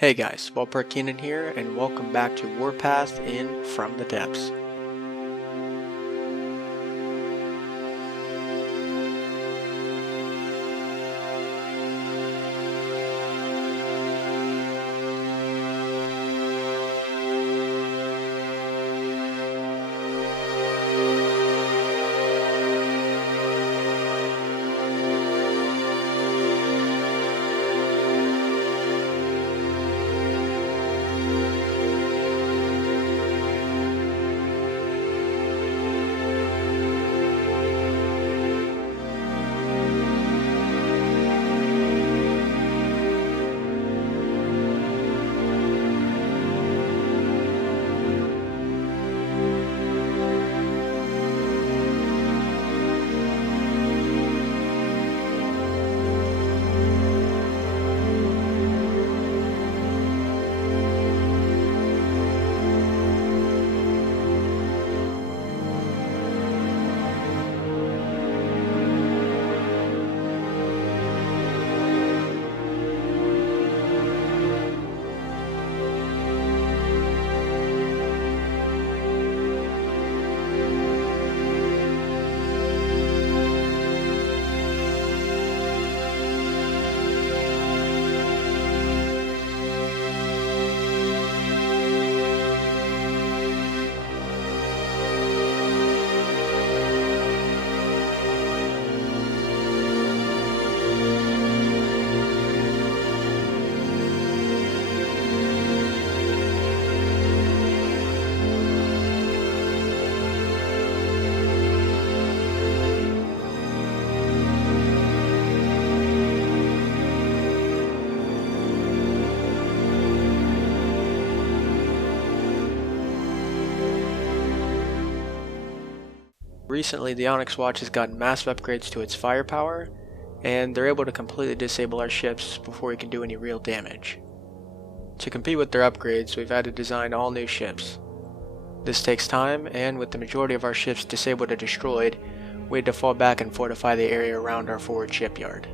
Hey guys, ballparkkenan here, and welcome back to Warpath in From the Depths. Recently, the Onyx Watch has gotten massive upgrades to its firepower, and they're able to completely disable our ships before we can do any real damage. To compete with their upgrades, we've had to design all new ships. This takes time, and with the majority of our ships disabled or destroyed, we had to fall back and fortify the area around our forward shipyard.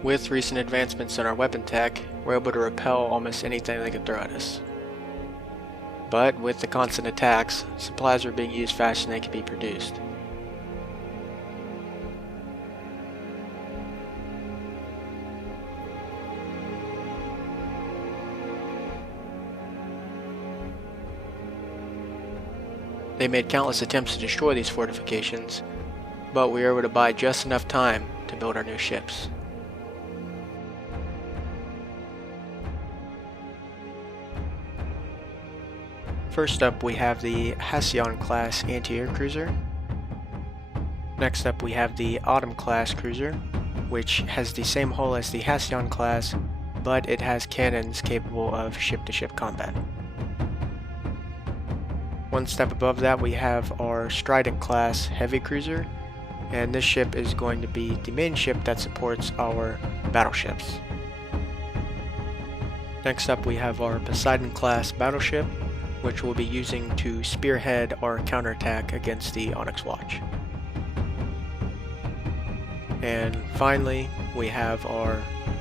With recent advancements in our weapon tech, we're able to repel almost anything they can throw at us. But with the constant attacks, supplies are being used faster than they can be produced. They made countless attempts to destroy these fortifications, but we were able to buy just enough time to build our new ships. First up, we have the Halcyon class anti-air cruiser. Next up, we have the Autumn class cruiser, which has the same hull as the Halcyon class, but it has cannons capable of ship-to-ship combat. One step above that, we have our Strident class heavy cruiser, and this ship is going to be the main ship that supports our battleships. Next up, we have our Poseidon class battleship, which we'll be using to spearhead our counterattack against the Onyx Watch. And finally, we have our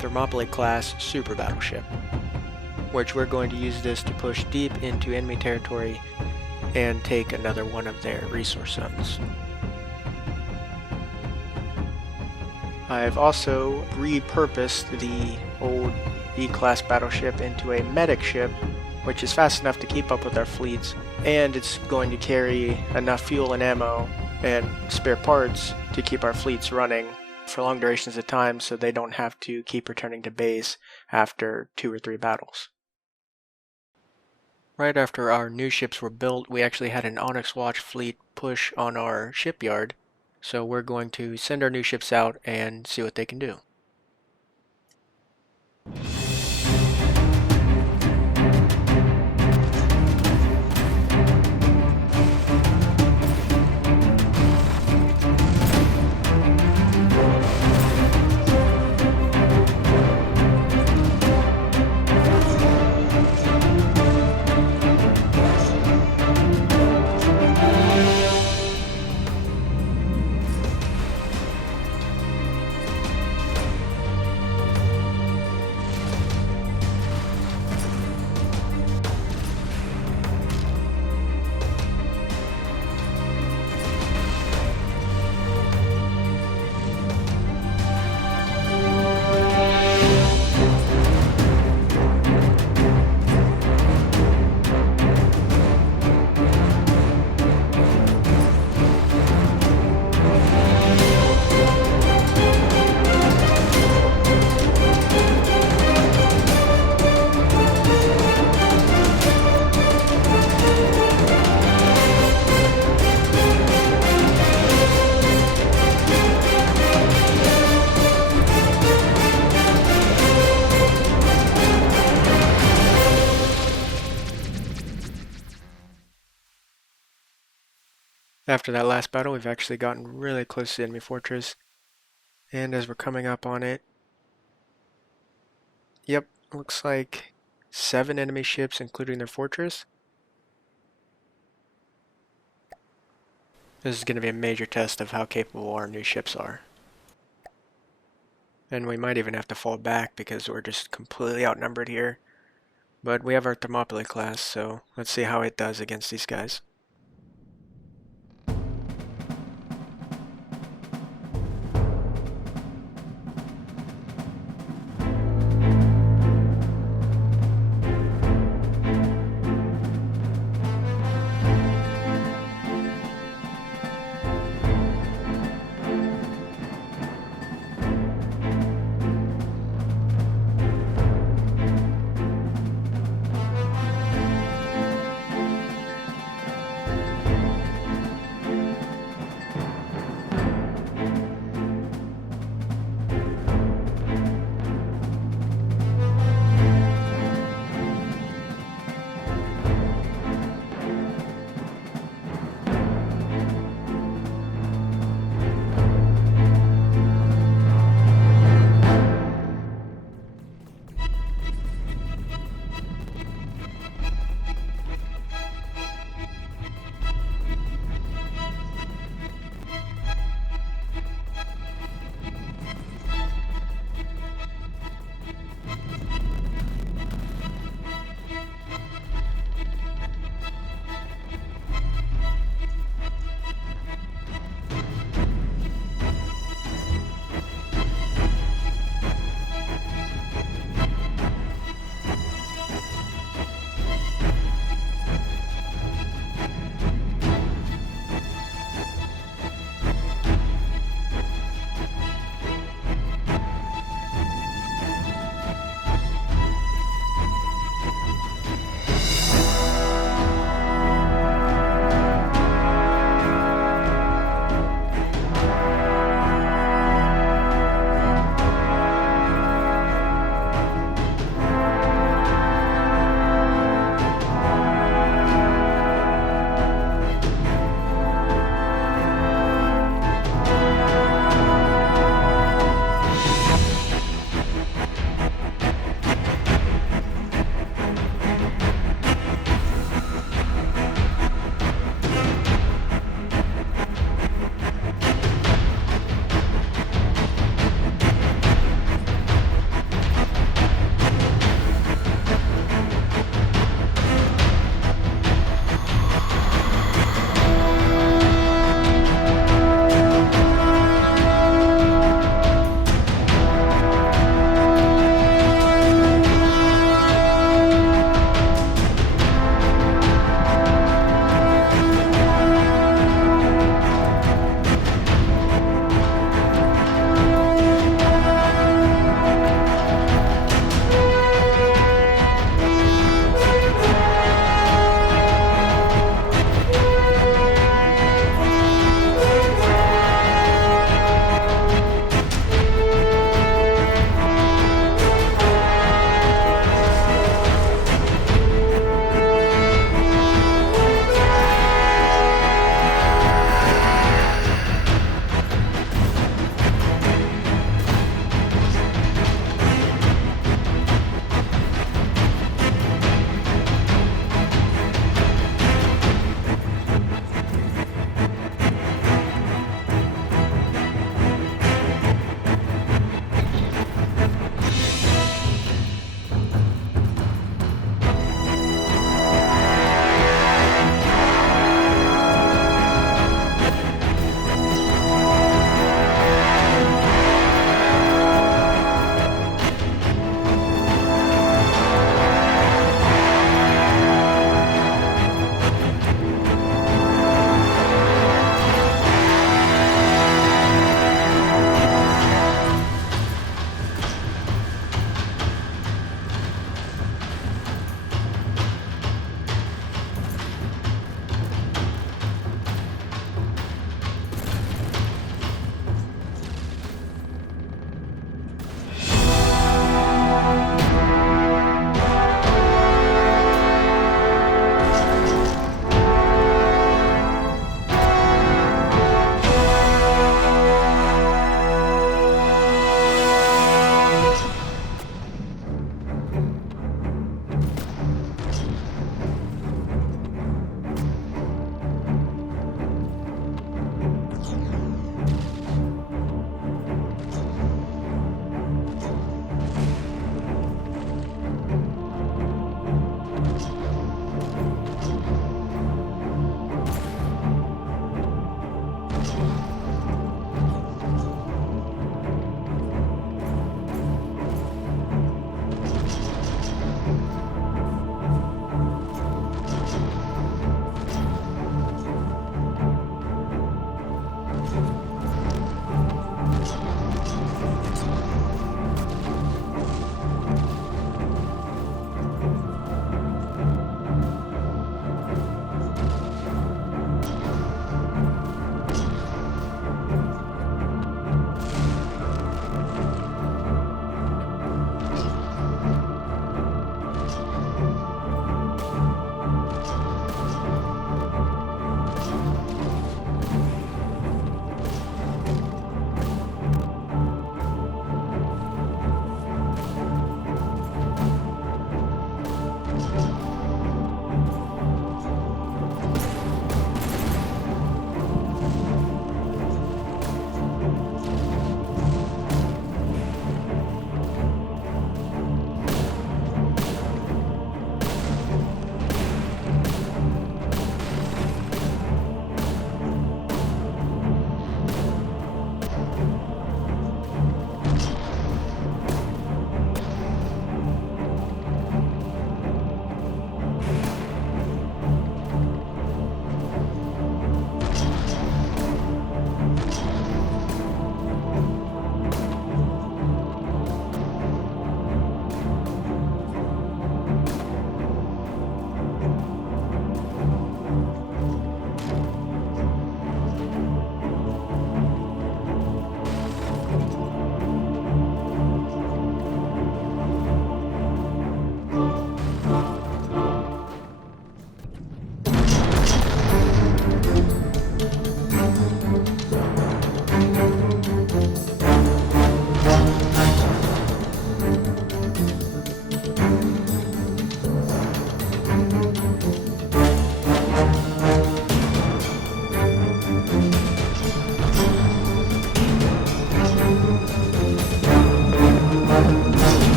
Thermopylae class super battleship, which we're going to use this to push deep into enemy territory and take another one of their resource zones. I've also repurposed the old E-class battleship into a medic ship, which is fast enough to keep up with our fleets, and it's going to carry enough fuel and ammo and spare parts to keep our fleets running for long durations of time so they don't have to keep returning to base after 2 or 3 battles. Right after our new ships were built, we actually had an Onyx Watch fleet push on our shipyard, so we're going to send our new ships out and see what they can do. After that last battle, we've actually gotten really close to the enemy fortress. And as we're coming up on it, yep, looks like 7 enemy ships, including their fortress. This is going to be a major test of how capable our new ships are. And we might even have to fall back because we're just completely outnumbered here. But we have our Thermopylae class, so let's see how it does against these guys.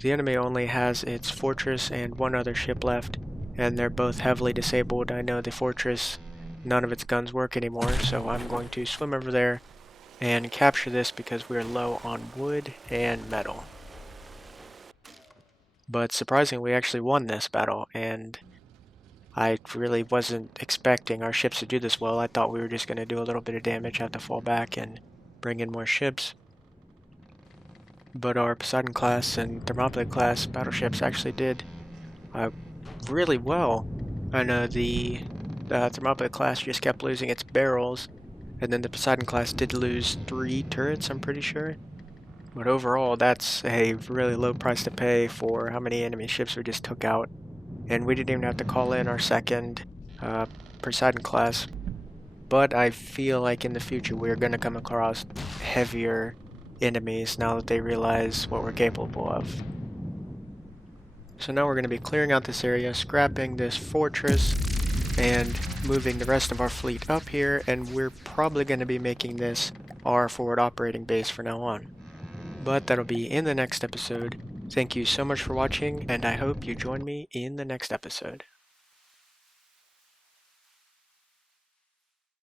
The enemy only has its fortress and one other ship left, and they're both heavily disabled. I know the fortress, none of its guns work anymore, so I'm going to swim over there and capture this because we're low on wood and metal. But surprisingly, we actually won this battle, and I really wasn't expecting our ships to do this well. I thought we were just going to do a little bit of damage, have to fall back and bring in more ships. But our Poseidon class and Thermopylae class battleships actually did really well. I know the Thermopylae class just kept losing its barrels, and then the Poseidon class did lose 3 turrets, I'm pretty sure. But overall, that's a really low price to pay for how many enemy ships we just took out. And we didn't even have to call in our second Poseidon class. But I feel like in the future we're going to come across heavier enemies now that they realize what we're capable of. So now we're going to be clearing out this area, scrapping this fortress, and moving the rest of our fleet up here, and we're probably going to be making this our forward operating base from now on. But that'll be in the next episode. Thank you so much for watching, and I hope you join me in the next episode.